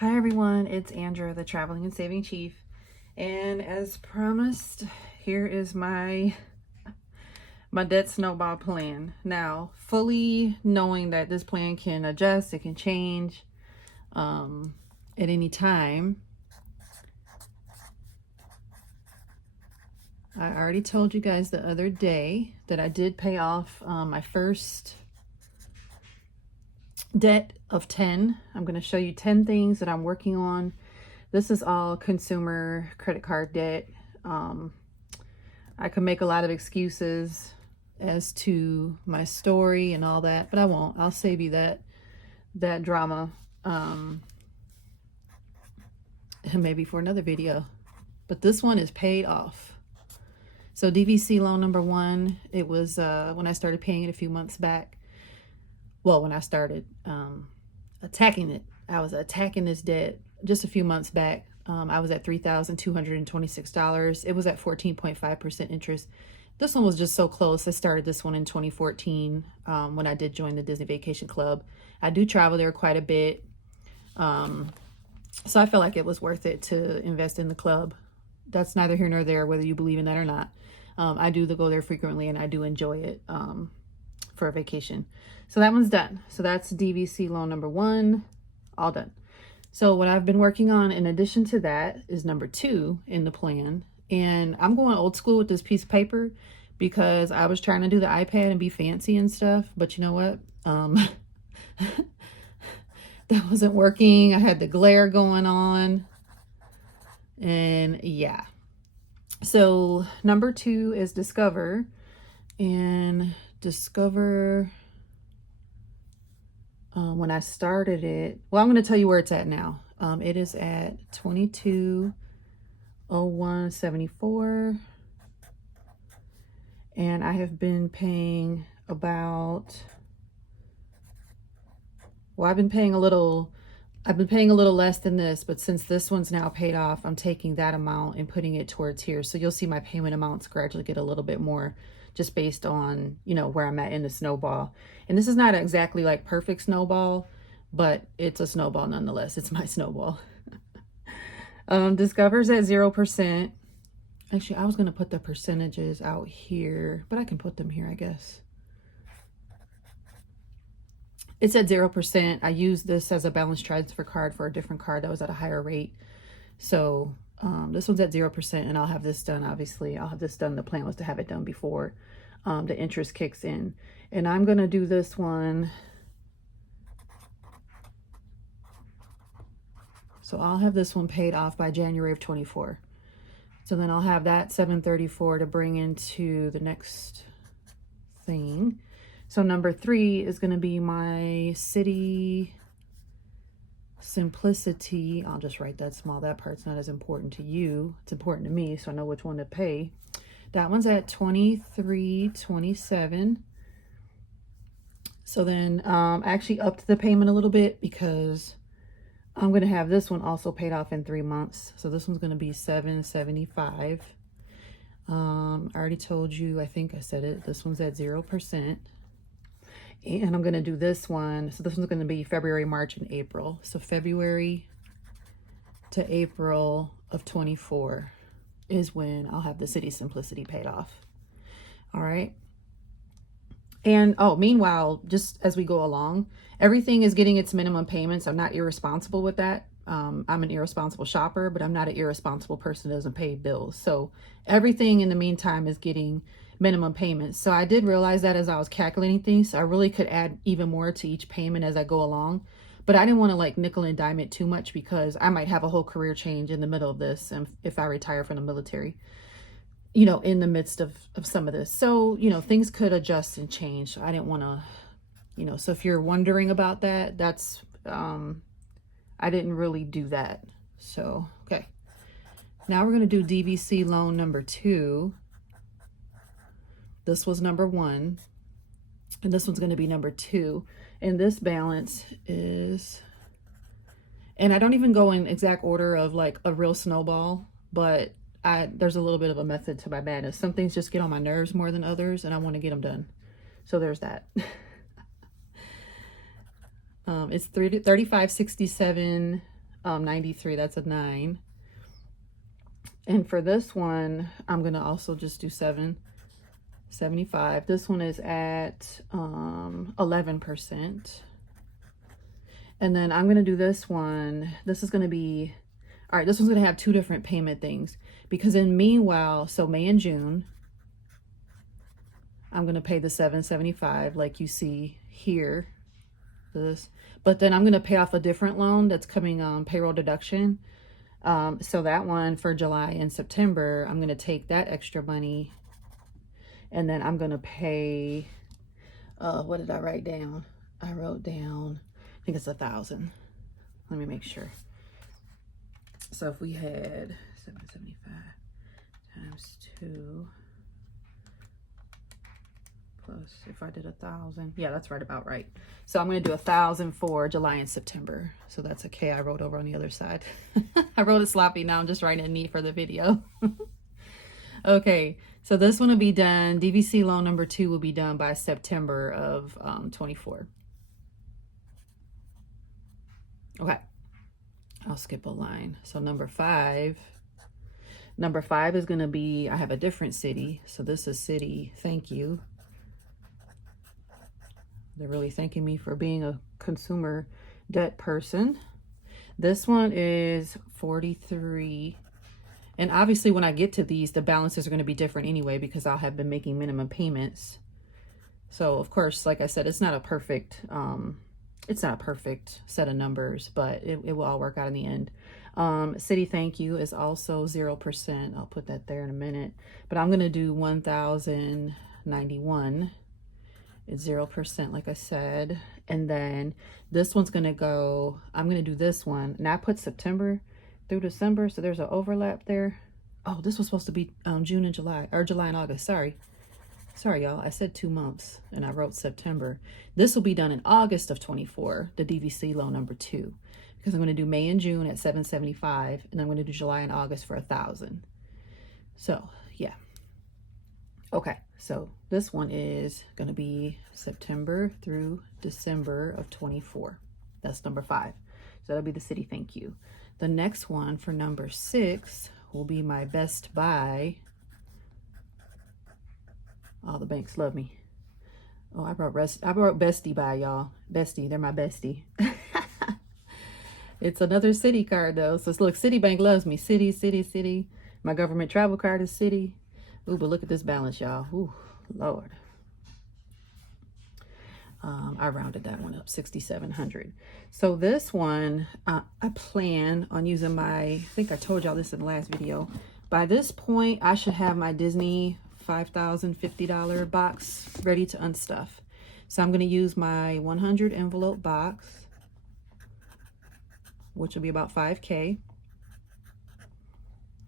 Hi everyone, it's Andrea, the Traveling and Saving Chief. And as promised, here is my debt snowball plan. Now, fully knowing that this plan can adjust, it can change at any time. I already told you guys the other day that I did pay off my first debt of 10. I'm going to show you 10 things that I'm working on. This is all consumer credit card debt. I could make a lot of excuses as to my story and all that, but I won't. I'll save you that drama maybe for another video. But this one is paid off. So DVC loan number 1, it was when I started paying it a few months back. Well, when I started attacking it, I was attacking this debt just a few months back. I was at $3,226. It was at 14.5% interest. This one was just so close. I started this one in 2014 when I did join the Disney Vacation Club. I do travel there quite a bit. So I felt like it was worth it to invest in the club. That's neither here nor there, whether you believe in that or not. I do go there frequently and I do enjoy it for a vacation. So that one's done. So that's DVC loan number 1, all done. So what I've been working on in addition to that is number 2 in the plan. And I'm going old school with this piece of paper because I was trying to do the iPad and be fancy and stuff. But you know what? That wasn't working. I had the glare going on. And yeah. So number 2 is Discover. And Discover, when I started it, well, I'm going to tell you where it's at now. It is at 2201.74, and I have been paying about, well, I've been paying a little less than this, but since this one's now paid off, I'm taking that amount and putting it towards here. So you'll see my payment amounts gradually get a little bit more just based on, you know, where I'm at in the snowball. And this is not exactly like perfect snowball, but it's a snowball nonetheless. It's my snowball. Discover's at 0%. Actually, I was going to put the percentages out here, but I can put them here, I guess. It's at 0%. I used this as a balance transfer card for a different card that was at a higher rate. So this one's at 0%, and I'll have this done. Obviously, I'll have this done. The plan was to have it done before the interest kicks in. And I'm going to do this one. So I'll have this one paid off by January of 24. So then I'll have that 734 to bring into the next thing. So number 3 is going to be my city simplicity. I'll just write that small. That part's not as important to you. It's important to me, so I know which one to pay. That one's at 2327. So then I actually upped the payment a little bit because I'm going to have this one also paid off in 3 months. So this one's going to be 775. I already told you, I think I said it. This one's at 0%. And I'm going to do this one. So this one's going to be February, March, and April. So February to April of 24 is when I'll have the city simplicity paid off. All right. And oh, meanwhile, just as we go along, everything is getting its minimum payments. I'm not irresponsible with that. I'm an irresponsible shopper, but I'm not an irresponsible person that doesn't pay bills. So everything in the meantime is getting minimum payments. So I did realize that as I was calculating things, so I really could add even more to each payment as I go along. But I didn't want to like nickel and dime it too much because I might have a whole career change in the middle of this, and if I retire from the military, you know, in the midst of some of this. So, you know, things could adjust and change. So I didn't want to, you know, so if you're wondering about that, that's, I didn't really do that. So, okay. Now we're going to do DVC loan number 2. This was number 1, and this one's going to be number 2. And this balance is, and I don't even go in exact order of like a real snowball, but there's a little bit of a method to my madness. Some things just get on my nerves more than others, and I want to get them done. So there's that. It's 3567 93, that's a 9. And for this one, I'm gonna also just do 775. This one is at 11%. And then I'm gonna do this one. This is gonna be, all right, this one's gonna have 2 different payment things, because in meanwhile, so May and June, I'm gonna pay the 775 like you see here, this, but then I'm gonna pay off a different loan that's coming on payroll deduction. So that one for July and September, I'm gonna take that extra money, and then I'm gonna pay, what did I write down? I wrote down, I think it's 1,000. Let me make sure. So if we had 775 times 2 plus, if I did 1,000, yeah, that's right about right. So I'm going to do 1,000 for July and September. So that's okay. I wrote over on the other side. I wrote it sloppy. Now I'm just writing it neat for the video. Okay, so this one will be done. DVC loan number 2 will be done by September of 24. Okay, I'll skip a line. So number 5 is going to be, I have a different city. So this is city, thank you. They're really thanking me for being a consumer debt person. This one is 43. And obviously when I get to these, the balances are going to be different anyway, because I'll have been making minimum payments. So of course, like I said, it's not a perfect set of numbers, but it will all work out in the end. City thank you is also 0%. I'll put that there in a minute, but I'm going to do 1,091. It's 0%, like I said. And then this one's going to go, I'm going to do this one. And I put September through December, so there's an overlap there. Oh, this was supposed to be June and July, or July and August. Sorry, y'all. I said 2 months, and I wrote September. This will be done in August of 24, the DVC loan number 2, because I'm going to do May and June at 775, and I'm going to do July and August for 1,000. So, yeah. Okay, so this one is going to be September through December of 24. That's number 5. So that'll be the city thank you. The next one for number 6 will be my best buy. All the banks love me. Oh, I wrote bestie by, y'all. Bestie, they're my bestie. It's another city card though. So look, Citibank loves me. City, city, city. My government travel card is city. Ooh, but look at this balance, y'all. Ooh, Lord. I rounded that one up, 6,700. So this one, I plan on using my, I think I told y'all this in the last video. By this point, I should have my Disney $5,050 box ready to unstuff. So I'm going to use my 100 envelope box, which will be about 5K.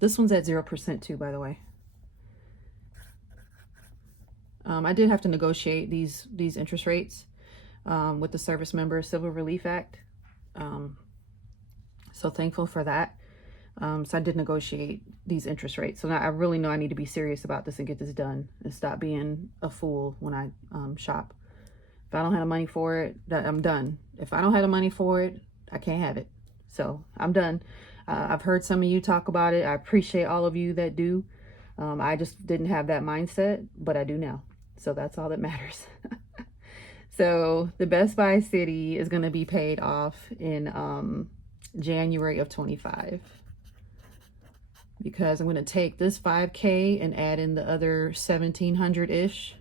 This one's at 0% too, by the way. I did have to negotiate these interest rates with the Service Member Civil Relief Act. So thankful for that. So I did negotiate these interest rates. So now I really know I need to be serious about this and get this done and stop being a fool when I shop. If I don't have the money for it, I'm done. If I don't have the money for it, I can't have it. So I'm done. I've heard some of you talk about it. I appreciate all of you that do. I just didn't have that mindset, but I do now. So that's all that matters. So the Best Buy City is going to be paid off in January of 25. Because I'm going to take this 5K and add in the other 1,700-ish.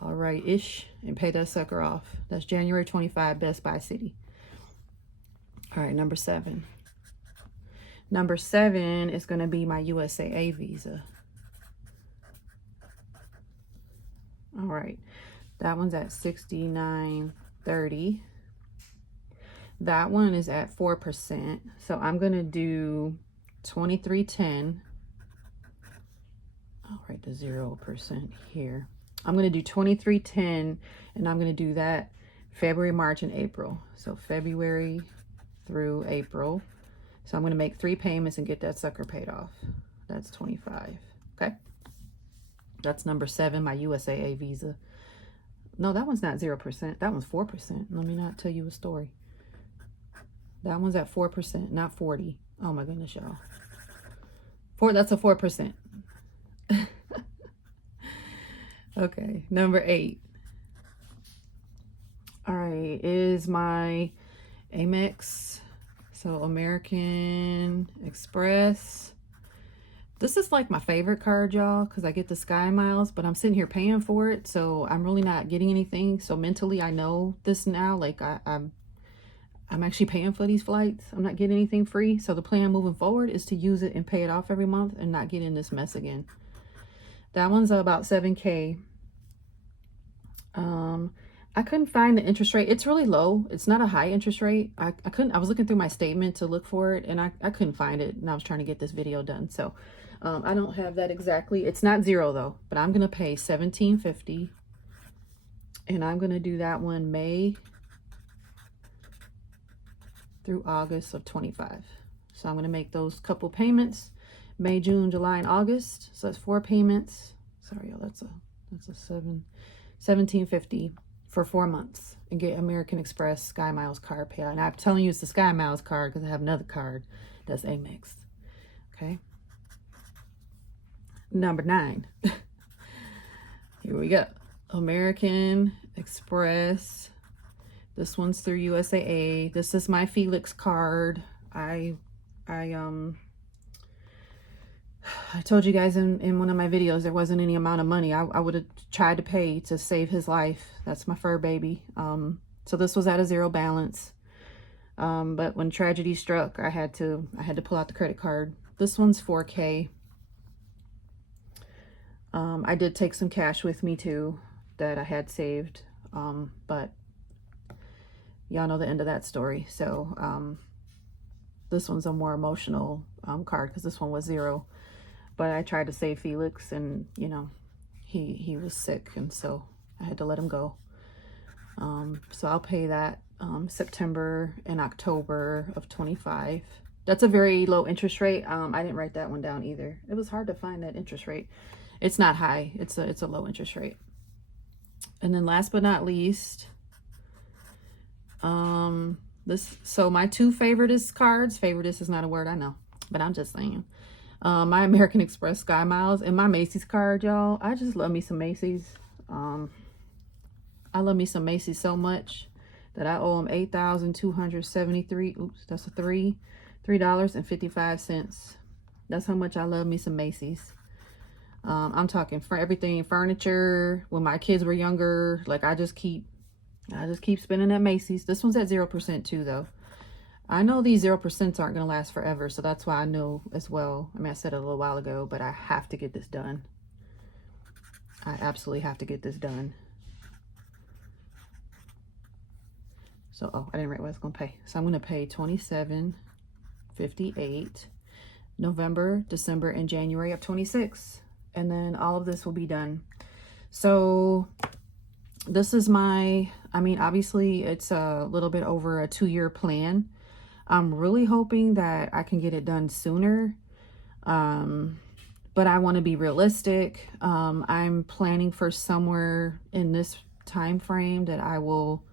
All right-ish. And pay that sucker off. That's January 25, Best Buy City. All right, number 7. Number 7 is going to be my USAA visa. All right, that one's at 69.30. That one is at 4%. So I'm going to do 23.10. I'll write the 0% here. I'm going to do 23.10, and I'm going to do that February, March, and April. So February through April. So I'm going to make 3 payments and get that sucker paid off. That's 25. Okay. That's number 7, my USAA visa. No, that one's not 0%. That one's 4%. Let me not tell you a story. That one's at 4%, not 40. Oh my goodness, y'all. That's a 4%. Okay, number 8. All right, is my Amex. So American Express. This is like my favorite card, y'all, because I get the Sky Miles, but I'm sitting here paying for it, so I'm really not getting anything. So mentally, I know this now. Like I'm actually paying for these flights. I'm not getting anything free. So the plan moving forward is to use it and pay it off every month and not get in this mess again. That one's about 7K. I couldn't find the interest rate. It's really low. It's not a high interest rate. I was looking through my statement to look for it, and I couldn't find it, and I was trying to get this video done. So I don't have that exactly. It's not 0 though, but I'm gonna pay $17.50, and I'm gonna do that one May through August of 25. So I'm gonna make those couple payments, May, June, July, and August. So that's 4 payments. Sorry, y'all, that's a $17.50 for 4 months, and get American Express Sky Miles card payout. And I'm telling you it's the Sky Miles card because I have another card that's Amex. Okay. Number 9. Here we go. American Express. This one's through USAA. This is my Felix card. I told you guys in one of my videos there wasn't any amount of money I would have tried to pay to save his life. That's my fur baby. So this was at a 0 balance. But when tragedy struck, I had to pull out the credit card. This one's 4K. I did take some cash with me too that I had saved. But y'all know the end of that story. So this one's a more emotional card because this one was 0. But I tried to save Felix, and you know, he was sick, and so I had to let him go. So I'll pay that September and October of 25. That's a very low interest rate. I didn't write that one down either. It was hard to find that interest rate. It's not high. It's a low interest rate. And then last but not least, so my 2 favoriteest cards. Favoriteest is not a word, I know, but I'm just saying. My American Express Sky Miles and my Macy's card, y'all. I just love me some Macy's. I love me some Macy's so much that I owe them $8,273. Oops, that's a $3.55. That's how much I love me some Macy's. I'm talking for everything, furniture. When my kids were younger, like I just keep spending at Macy's. This one's at 0% too, though. I know these 0% aren't going to last forever, so that's why I know as well. I mean, I said it a little while ago, but I have to get this done. I absolutely have to get this done. So, I didn't write what I was going to pay. So I'm going to pay $27.58 November, December, and January of 26. And then all of this will be done. So this is my, I mean, obviously it's a little bit over a 2-year plan. I'm really hoping that I can get it done sooner. But I want to be realistic. I'm planning for somewhere in this time frame that I will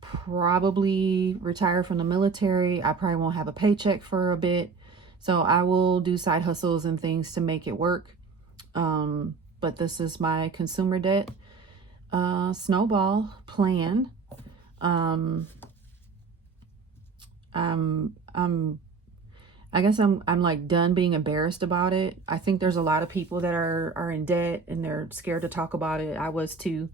probably retire from the military. I probably won't have a paycheck for a bit. So I will do side hustles and things to make it work. But this is my consumer debt snowball plan. I guess I'm like done being embarrassed about it. I think there's a lot of people that are in debt and they're scared to talk about it. I was too.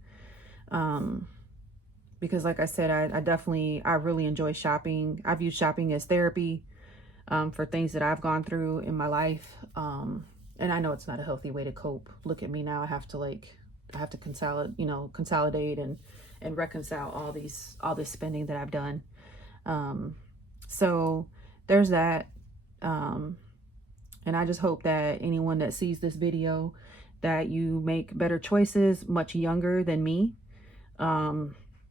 Because like I said, I really enjoy shopping. I've used shopping as therapy for things that I've gone through in my life. And I know it's not a healthy way to cope. Look at me now. I have to consolidate and reconcile all this spending that I've done. So there's that. And I just hope that anyone that sees this video, that you make better choices much younger than me,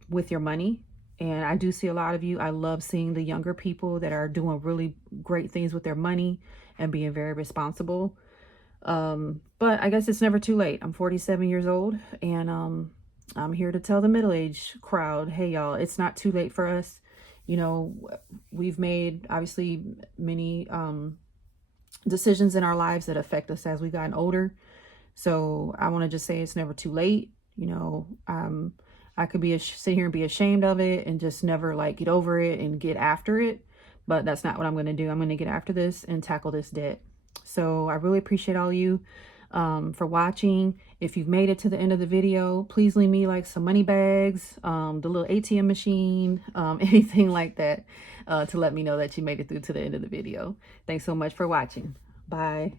with your money. And I do see a lot of you. I love seeing the younger people that are doing really great things with their money and being very responsible. But I guess it's never too late. I'm 47 years old, and I'm here to tell the middle-aged crowd, hey y'all, it's not too late for us. You know, we've made obviously many decisions in our lives that affect us as we've gotten older. So I want to just say it's never too late. You know, I could be sit here and be ashamed of it and just never like get over it and get after it. But that's not what I'm going to do. I'm going to get after this and tackle this debt. So I really appreciate all you for watching. If you've made it to the end of the video, please leave me like some money bags, the little ATM machine, anything like that, to let me know that you made it through to the end of the video. Thanks so much for watching. Bye.